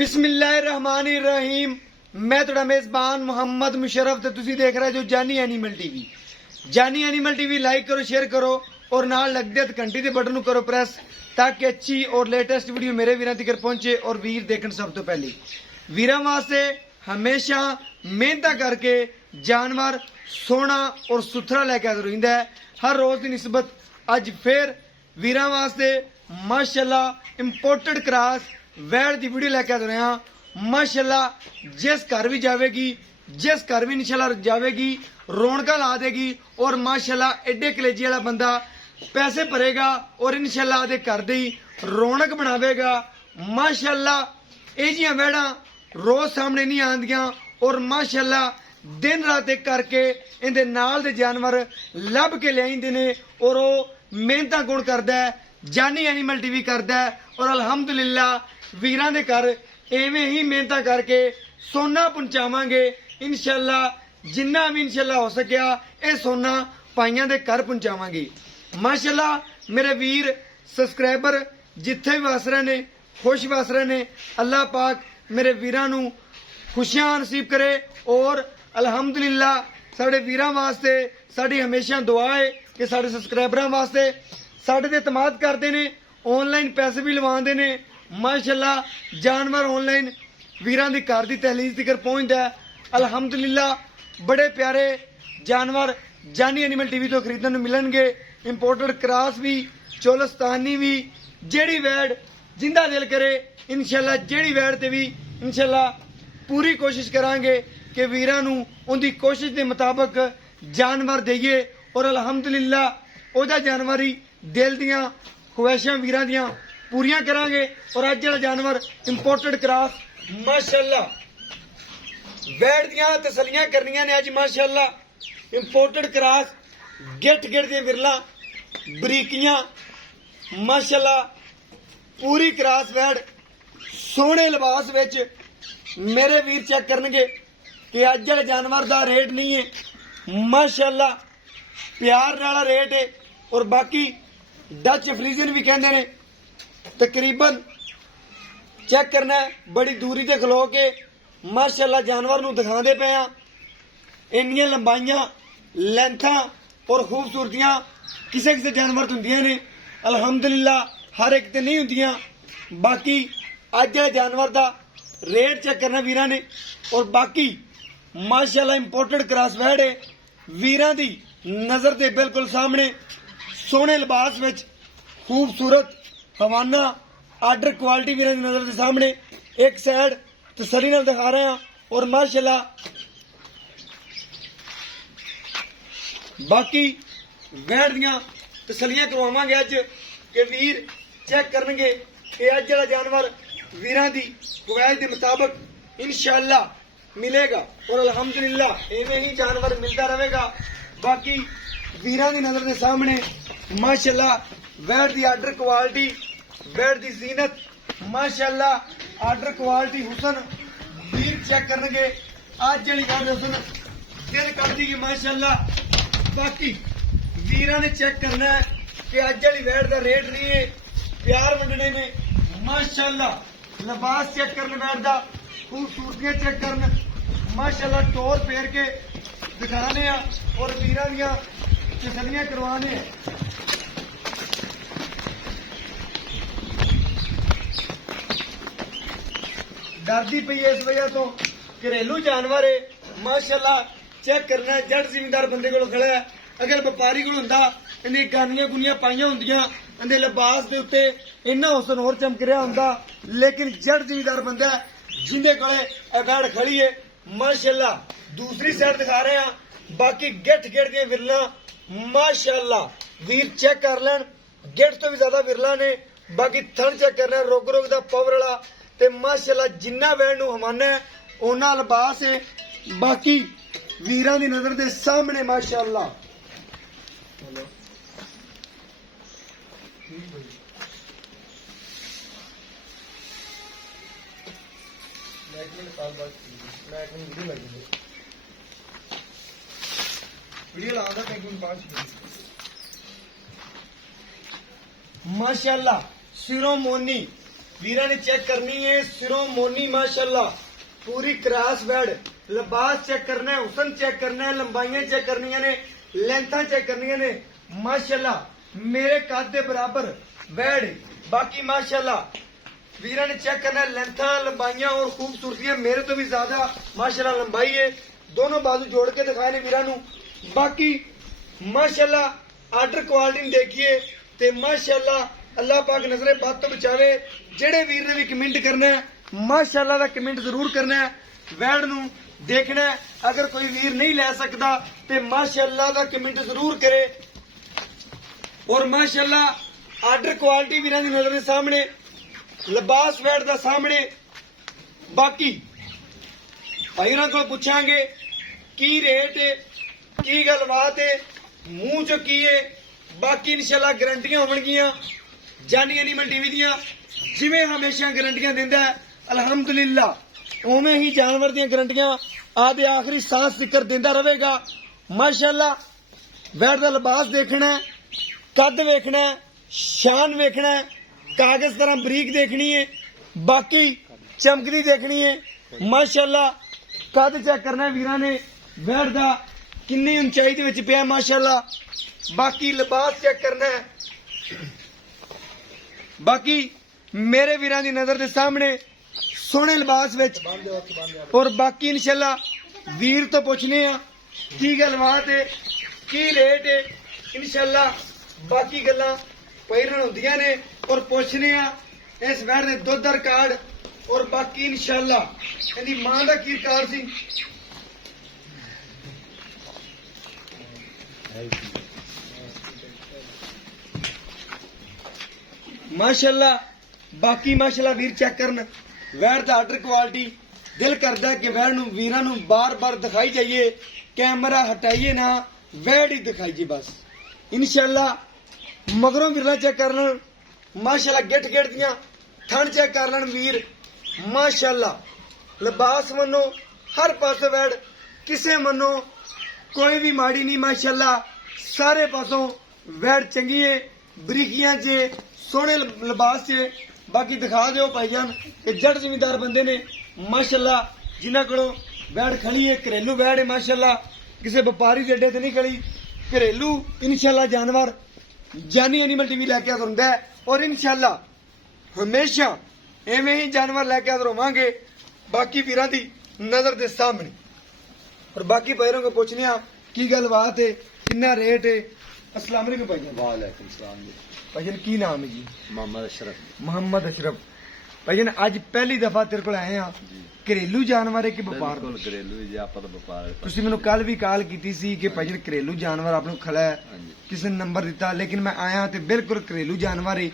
बिस्मिल्लाहिर्रहमानिर्रहीम। मैं थोड़ा मेजबान मोहम्मद मुशर्रफ ते तुसी देख रहे जो जानी एनिमल टीवी। जानी एनिमल टीवी लाइक करो, शेयर करो और नाल लगदे घंटी के बटन करो प्रेस ताकि अच्छी और लेटेस्ट वीडियो मेरे वीरां तक पहुंचे और वीर देखन सब तो पहले। वीरां वास्ते हमेशा मेहनत करके जानवर सोना और सुथरा लैके हाजिर होंदा है। हर रोज की निस्बत अज फिर वीरां वास्ते माशाल्लाह इंपोर्टेड क्रॉस वैड़ की वीडियो लैके आए हैं। माशाल्लाह जिस घर भी जाएगी, जिस घर भी इंशाल्लाह जाएगी रौनक ला देगी और माशाल्लाह एडे कलेजी वाला बंदा पैसे भरेगा और इंशाल्लाह आदे घर दी रौनक बनावेगा। माशाल्लाह ये जियां वैड़ा रोज सामने नहीं आंदियां और माशाल्लाह दिन रात एक करके इनके नाल दे जानवर लभ के लियाइंदे ने और वो मेहनत गुण करदा है। जानी एनिमल टीवी करदा है और अल्हम्दुलिल्लाह वीरां दे घर एवें ही मेहनत करके सोना पहुंचावांगे इंशाल्लाह। जिन्ना भी इंशाल्लाह हो सकिया ये सोना भाइयों दे घर पहुंचावांगे। माशाल्लाह मेरे वीर सबसक्राइबर जिथे भी वस रहे ने खुश वस रहे ने। अल्लाह पाक मेरे वीरां नू खुशियां नसीब करे और अल्हम्दुलिल्लाह साडे वीरां वास्ते साडी हमेशा दुआ है कि साडे सबसक्राइबरां वास्ते साडे ते इतमाद करते ने, ऑनलाइन पैसे भी लवांदे ने। माशाल्लाह जानवर ऑनलाइन वीरां दी घर दी तहलील तक पहुंचदा है। अल्हम्दुलिल्लाह बड़े प्यारे जानवर जानी एनिमल टीवी तो खरीदने मिलणगे। इंपोर्टेड क्रॉस भी, चोलस्तानी भी, जेड़ी वैड़ जिंदा दिल करे इंशाल्लाह जेड़ी वैड़ ते भी इंशाल्लाह पूरी कोशिश करांगे कि वीरां नू उनकी कोशिश के मुताबिक जानवर देइए और अल्हम्दुलिल्लाह ओदा जानवर ही दिल दियां ख्वाहिशां वीरां दियां पूरियां करांगे। और अज वाला जानवर इंपोर्टेड क्रॉस माशाल्लाह वैड़ दियां तसलियां करनियां ने। अज माशाल्लाह इंपोर्टेड क्रॉस गिट गिट दी विरला बरीकियां माशाल्लाह पूरी क्रॉस वैड़ सोहने लिबास विच मेरे वीर चेक करनगे कि अज वाले जानवर दा रेट नहीं है। माशाल्लाह प्यार नाला रेट है और बाकी डच फ्रीजन भी कहते ने। तकरीबन चेक करना है बड़ी दूरी ते खलो के माशाल्लाह जानवर नू दिखाते पे आ। इन्नियां लंबाइयां लेंथा और खूबसूरतियां किसे किसे जानवर तो होंदियां ने। अल्हम्दुलिल्लाह हर एक ते नहीं होंदियां। बाकी अज वाले जानवर दा रेट चेक करना वीरां ने और बाकी माशाल्लाह इंपोर्टेड क्रॉस वैड़ है वीरां दी नजर दे बिल्कुल सामने सोहने लिबास विच खूबसूरत हवाना आर्डर क्वालिटी वीरां दी नजर दे सामने एक साइड तसल्ली नाल दिखा रहे हैं। और माशाल्लाह बाकी वैड़ दियां तसल्लियां करवावांगे अज कि वीर चेक करनगे कि अज वाला जानवर वीरां दी ख्वाहिश के मुताबिक इंशाल्लाह मिलेगा और अल्हम्दुलिल्लाह इवें ही जानवर मिलता रहेगा। बाकी वीरां दी नजर के सामने माशाल्लाह वैड़ दी आर्डर क्वालिटी, वैड़ दी जीनत माशाल्लाह आर्डर क्वालिटी हुसन वीर चेक करनगे। अज वाली वैड़ हुसन दिल करदी कि माशाल्लाह। बाकी वीरां ने चेक करना है कि अज वाली वैड़ दा रेट नहीं है, प्यार वंडने ने। माशाल्लाह लिबास चेक करन वैड़ दा, खूबसूरतियां चेक करन माशाल्लाह टोर फेर के दिखाने और वीरां दियां तसल्लियां करवाने। डरदी पई इस वजह तो घरेलू जानवर है। माशाल्लाह चेक करना है जट जिमीदार बंदे को खड़ा है। अगर व्यापारी को हुंदा इन्नी गानियां गुनियां पाइयां हुंदियां इहदे लिबास दे उत्ते इन्ना हुसन होर चमक रहा हुंदा। लेकिन जट जिमीदार बंदा जिंदे कोले ए वैड़ खड़ी है माशाल्लाह। दूसरी साइड दिखा रहे हैं बाकी गिट गिट दी विरला माशाल्लाह वीर चेक कर लैन। गिट तो भी ज्यादा विरला ने। बाकी थन चेक करना रोग रोग दा पावर वाला ते माशाल्लाह जिन्ना वैड़ नू हमाना है उन्ना लिबास है। बाकी वीरां दी नजर दे सामने माशाल्लाह माशाल्लाह सिरोमोनी वीरा ने चेक करनी है सिरों मोनी माशाल्लाह पूरी क्रॉस बेड लिबास चेक करना है हुसन चेक करना है लंबाइयां चेक करनियां ने लेंथा चेक करनियां ने माशाल्लाह मेरे कद के बराबर बेड बाकी माशाल्लाह वीरा ने चेक करना है लेंथा लंबाइयां और खूबसूरतियां मेरे तो भी ज्यादा माशाल्लाह लंबाई है दोनों बाजू जोड़ के दिखाए ने वीरा नू बाकी माशाल्लाह आर्डर क्वालिटी देखिए ते माशाल्लाह अल्लाह पाक नजरे बात तो बचावे जेड़े वीर ने भी कमेंट करना है माशाल्लाह दा कमेंट जरूर करना है वैड नू देखना है अगर कोई वीर नहीं ले सकता ते माशाल्लाह दा कमेंट जरूर करे और माशाल्लाह आर्डर क्वालिटी वीरां दी नजर दे सामने लिबास वैड दा सामने बाकी भाईरां को पूछांगे की रेट है की गलबात है मुंह च की है बाकी इंशाल्लाह गारंटियां होणगियां जानी एनिमल टीवी दियां जिवें हमेशा गारंटियां दिंदा है अल्हम्दुलिल्लाह उवें ही जानवर दियां गारंटियां आदे आखिरी सांस तिकर दिंदा रहेगा माशाल्लाह वैड दा लिबास देखना है कद वेखना है शान वेखना है कागज तरह बरीक देखनी है बाकी चमकदी देखनी है माशाल्लाह कद चेक करना है वीरां ने वैड दा किन्नी ऊंचाई दे विच पिया माशाल्लाह बाकी लिबास चेक करना है बाकी मेरे वीरां दी नजर दे सामने सोहने लिबास विच और बाकी इंशाल्लाह वीर तो पूछने आ की गलबात है की रेट है इंशाल्लाह बाकी गल्लां पैरन होंदियां ने और पूछने आ इस वैड दे दुध दा रिकार्ड और बाकी इंशाल्लाह इहदी मां दा की रिकार्ड सी माशाल्लाह बाकी माशाल्लाह वीर चेक करन वैड दा आर्डर क्वालिटी दिल करदा है कि वैड नू वीरां नू बार बार दिखाई जाइए कैमरा हटाइए ना वैड ही दिखाइए बस इंशाल्लाह मगरों वीरां चेक कर लेन माशाल्लाह गिठ गिठ दियां थन चेक कर लेन वीर माशाल्लाह लिबास मनो हर पासे वैड किसे मनो कोई भी माड़ी नहीं माशाल्लाह सारे पासों वैड चंगी है बरीकियां च सोहने लिबास च बाकी दिखा दो भाईजान कि जट जिमीदार बंदे ने माशाल्लाह जिन्हां कोलों वैड खड़ी है घरेलू वैड है माशाल्लाह किसी व्यापारी दे अड्डे ते नहीं खड़ी घरेलू इंशाल्लाह जानवर जानी एनिमल टीवी लैके आंदा हुंदा है और इंशाल्लाह हमेशा एवें ही जानवर लैके आंदे रहांगे बाकी वीरां दी नजर दे सामने और बाकी भाईरों को पूछने आ की गलबात है कितना रेट है अस्सलाम वालेकुम भाईजान वालेकुम सलाम जी भाईजान की नाम है जी मोहम्मद अशरफ भाईजान आज पहली दफा तेरे को आए हैं घरेलू जानवर है कि व्यापार बिल्कुल घरेलू जी ਆਪਾਂ ਤਾਂ ਵਪਾਰ ਹੈ ਤੁਸੀਂ ਮੈਨੂੰ ਕੱਲ ਵੀ ਕਾਲ ਕੀਤੀ ਸੀ ਕਿ ਭਾਈਜਾਨ ਘਰੇਲੂ ਜਾਨਵਰ ਆਪ ਨੂੰ ਖਲਾ ਹੈ ਹਾਂਜੀ ਕਿਸੇ ਨੇ ਨੰਬਰ ਦਿੱਤਾ ਲੇਕਿਨ ਮੈਂ ਆਇਆ ਤੇ ਬਿਲਕੁਲ ਘਰੇਲੂ ਜਾਨਵਰ ਹੈ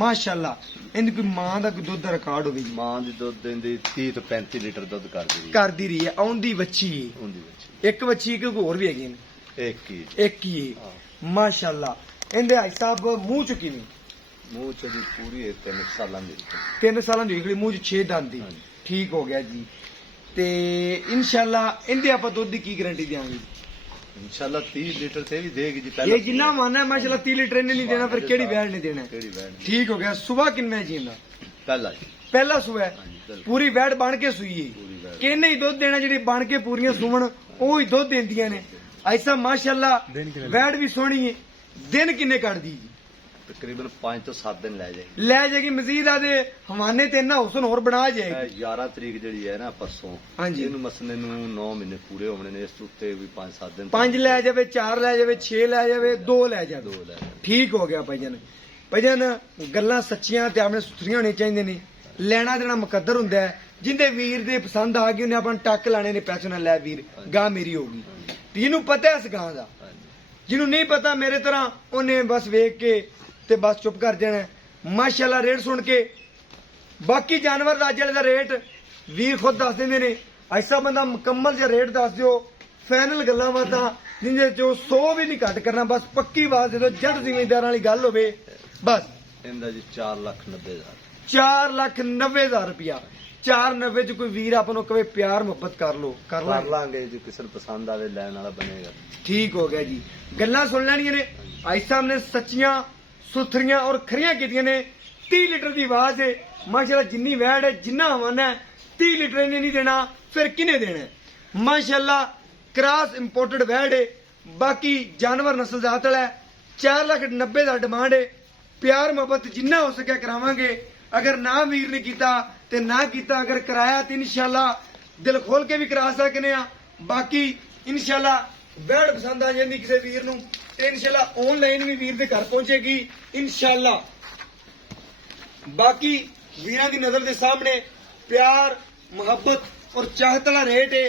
ਮਾਸ਼ਾਅੱਲਾ ਇਹਦੀ ਕੋਈ ਮਾਂ ਦਾ ਕੋਈ ਦੁੱਧ ਦਾ ਰਿਕਾਰਡ ਹੋਵੇ ਜੀ ਮਾਂ ਦੀ ਦੁੱਧ ਦਿੰਦੀ 30 ਤੋਂ 35 ਲੀਟਰ ਦੁੱਧ ਕਰਦੀ ਰਹੀ ਹੈ ਆਉਂਦੀ ਵੱਛੀ ਹੈ ਹੁੰਦੀ ਵਿੱਚ ਇੱਕ ਵੱਛੀ ਕਿ ਹੋਰ ਵੀ ਹੈਗੀ ਨੇ ਇੱਕ ਹੀ ਹੈ ਮਾਸ਼ਾਅੱਲਾ ਇਹਦੇ ਭਾਈ ਸਾਹਿਬ ਮੂੰਹ ਚ ਕਿਵੇਂ ਮੂੰਹ ਚ ਦੀ ਪੂਰੀ 3 ਸਾਲਾਂ ਦੀ 3 ਸਾਲਾਂ ਦੀ ਹੋਈ ਮੂੰਹ ਚ 6 ਦੰਦ ਦੀ ਠੀਕ ਹੋ ਗਿਆ ਜੀ ਤੇ ਇਨਸ਼ਾਅੱਲਾ ਇਹਦੇ ਆਪਾਂ ਦੁੱਧ ਦੀ ਕੀ ਗਾਰੰਟੀ ਦੇਵਾਂਗੇ इंशाल्लाह 30 लीटर से भी देगी जी ये जिन्ना माना है माशाल्लाह 30 लीटर ने नहीं देना फिर केड़ी वैड नहीं देना केड़ी वैड ठीक हो गया सुबह किन्ने जी ना पहला सुबह है पूरी वैड बन के सूई है किन्ने ही दुध देना जेडी बन के पूरियां सूवन ओ ही दुध देंदियां ने ऐसा माशाल्लाह वैड भी सोहनी है दिन किन्ने कट दी तकरीबन 5 ਤੋਂ 7 ਦਿਨ ਲੈ ਜਾਏਗੀ ਮਜ਼ੀਦ ਆਦੇ ਹਵਾਨੇ ਤੇ ਨਾ ਹੁਸਨ ਹੋਰ ਬਣਾ ਜਾਏਗੀ 11 ਤਰੀਕ ਜਿਹੜੀ ਹੈ ਨਾ ਪਰਸੋਂ ਹਾਂਜੀ ਇਹਨੂੰ ਮਸਲੇ ਨੂੰ 9 ਮਹੀਨੇ ਪੂਰੇ ਹੋਣੇ ਨੇ ਇਸ ਉੱਤੇ ਵੀ 5-7 ਦਿਨ 5 ਲੈ ਜਾਵੇ 4 ਲੈ ਜਾਵੇ 6 ਲੈ ਜਾਵੇ 2 ਲੈ ਜਾਵੇ ਠੀਕ ਹੋ ਗਿਆ ਭਾਈਜਾਨ ਗੱਲਾਂ ਸੱਚੀਆਂ ਤੇ ਆਪਣੇ ਸੁਥਰੀਆਂ ਹੋਣੀਆਂ ਚਾਹੀਦੀਆਂ ਨੇ ਲੈਣਾ ਦੇਣਾ ਮੁਕੱਦਰ ਹੁੰਦਾ ਹੈ ਜਿੰਦੇ ਵੀਰ ਦੇ ਪਸੰਦ ਆ ਗਈ ਉਹਨੇ ਆਪਾਂ ਟੱਕ ਲਾਣੇ ਨੇ ਪੈਸੇ ਨਾਲ ਲੈ ਵੀਰ ਗਾਂ ਮੇਰੀ ਹੋਗੀ ਜਿਹਨੂੰ ਪਤਾ ਇਸ ਗਾਂ ਦਾ ਜਿਹਨੂੰ ਨਹੀਂ ਪਤਾ ਮੇਰੇ ਤਰ੍ਹਾਂ ਉਹਨੇ ਬਸ ਵੇਖ ਕੇ ਤੇ ਬਸ ਚੁੱਪ ਕਰ ਜਾਣਾ ਮਾਸ਼ਾਅੱਲਾ ਰੇਟ ਸੁਣ ਕੇ ਬਾਕੀ ਜਾਨਵਰ ਦਾ ਅੱਜ ਵਾਲੇ ਦਾ ਰੇਟ ਵੀਰ ਖੁਦ ਦੱਸ ਦਿੰਦੇ ਨੇ ਐਸਾ ਬੰਦਾ ਮੁਕੰਮਲ ਜਿਹਾ ਰੇਟ ਦੱਸ ਦਿਓ ਫਾਈਨਲ ਗੱਲਾਂ ਬਾਤਾਂ ਜਿੰਦੇ ਚੋਂ 100 ਵੀ ਨਹੀਂ ਘੱਟ ਕਰਨਾ ਬਸ ਪੱਕੀ ਆਵਾਜ਼ ਦੇ ਦਿਓ ਜੱਟ ਜ਼ਿਮੀਂਦਾਰਾਂ ਵਾਲੀ ਗੱਲ ਹੋਵੇ ਬਸ ਇਹਦਾ ਜੀ 4,90,000 4,90,000 ਰੁਪਇਆ 4,90 ਚ ਕੋਈ ਵੀਰ ਆਪਾਂ ਨੂੰ ਕਵੇ ਪਿਆਰ ਮੁਹੱਬਤ ਕਰ ਲੋ ਕਰ ਲਾਂਗੇ ਜੀ ਕਿਸੇ ਨੂੰ ਪਸੰਦ ਆਵੇ ਲੈਣ ਵਾਲਾ ਬਣੇਗਾ ਠੀਕ ਹੋ ਗਿਆ ਜੀ ਗੱਲਾਂ ਸੁਣ ਲੈਣੀਆਂ ਨੇ ਆਈ ਸਾਹਿਬ ਨੇ ਸੱਚੀਆਂ ਸੁਥਰੀਆਂ ਔਰ ਖਰੀਆਂ ਕੀਤੀਆਂ ਨੇ 30 ਲੀਟਰ ਦੀ ਆਵਾਜ਼ ਹੈ ਮਾਸ਼ਾਅੱਲਾ। ਜਿੰਨੀ ਵੈੜ ਹੈ ਜਿੰਨਾ ਹਵਨ ਹੈ 30 ਲੀਟਰ ਇਹਨੇ ਨਹੀਂ ਦੇਣਾ, ਫਿਰ ਕਿਹਨੇ ਦੇਣਾ ਹੈ? ਮਾਸ਼ਾਅੱਲਾ ਕ੍ਰਾਸ ਇੰਪੋਰਟਡ ਵੈੜ ਹੈ। ਬਾਕੀ ਜਾਨਵਰ ਨਸਲ ਜ਼ਾਤ ਵਾਲਾ ਹੈ। 4,90,000 ਦਾ ਡਿਮਾਂਡ ਹੈ। ਪਿਆਰ ਮੁਹੱਬਤ ਜਿੰਨਾ ਹੋ ਸਕਿਆ ਕਰਾਵਾਂਗੇ। ਅਗਰ ਨਾ ਵੀਰ ਨੇ ਕੀਤਾ ਤੇ ਨਾ ਕੀਤਾ, ਅਗਰ ਕਰਾਇਆ ਤੇ ਇਨਸ਼ਾਅੱਲਾ ਦਿਲ ਖੋਲ ਕੇ ਵੀ ਕਰਾ ਸਕਨੇ ਆ। ਬਾਕੀ ਇਨਸ਼ਾਅੱਲਾ ਵੈੜ ਪਸੰਦ ਆ ਜਾਂਦੀ ਕਿਸੇ ਵੀਰ ਨੂੰ ਤੇ ਇਨਸ਼ਾਅੱਲਾ ਆਨਲਾਈਨ ਵੀ ਵੀਰ ਦੇ ਘਰ ਪਹੁੰਚੇਗੀ ਇਨਸ਼ਾਅੱਲਾ। ਬਾਕੀ ਵੀਰਾਂ ਦੀ ਨਜ਼ਰ ਦੇ ਸਾਹਮਣੇ ਪਿਆਰ ਮੁਹੱਬਤ और चाहत वाला रेट है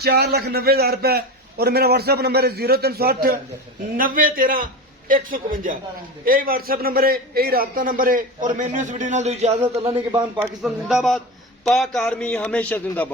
4,90,000 रुपए। और मेरा व्हाट्सएप नंबर है 0308 9013 152। यही व्हाट्सएप नंबर है, यही राब्ता नंबर है। और मैंने इस वीडियो नाल दो इजाजत। अल्लाह ने के बाद पाकिस्तान जिंदाबाद, पाक आर्मी हमेशा जिंदाबाद।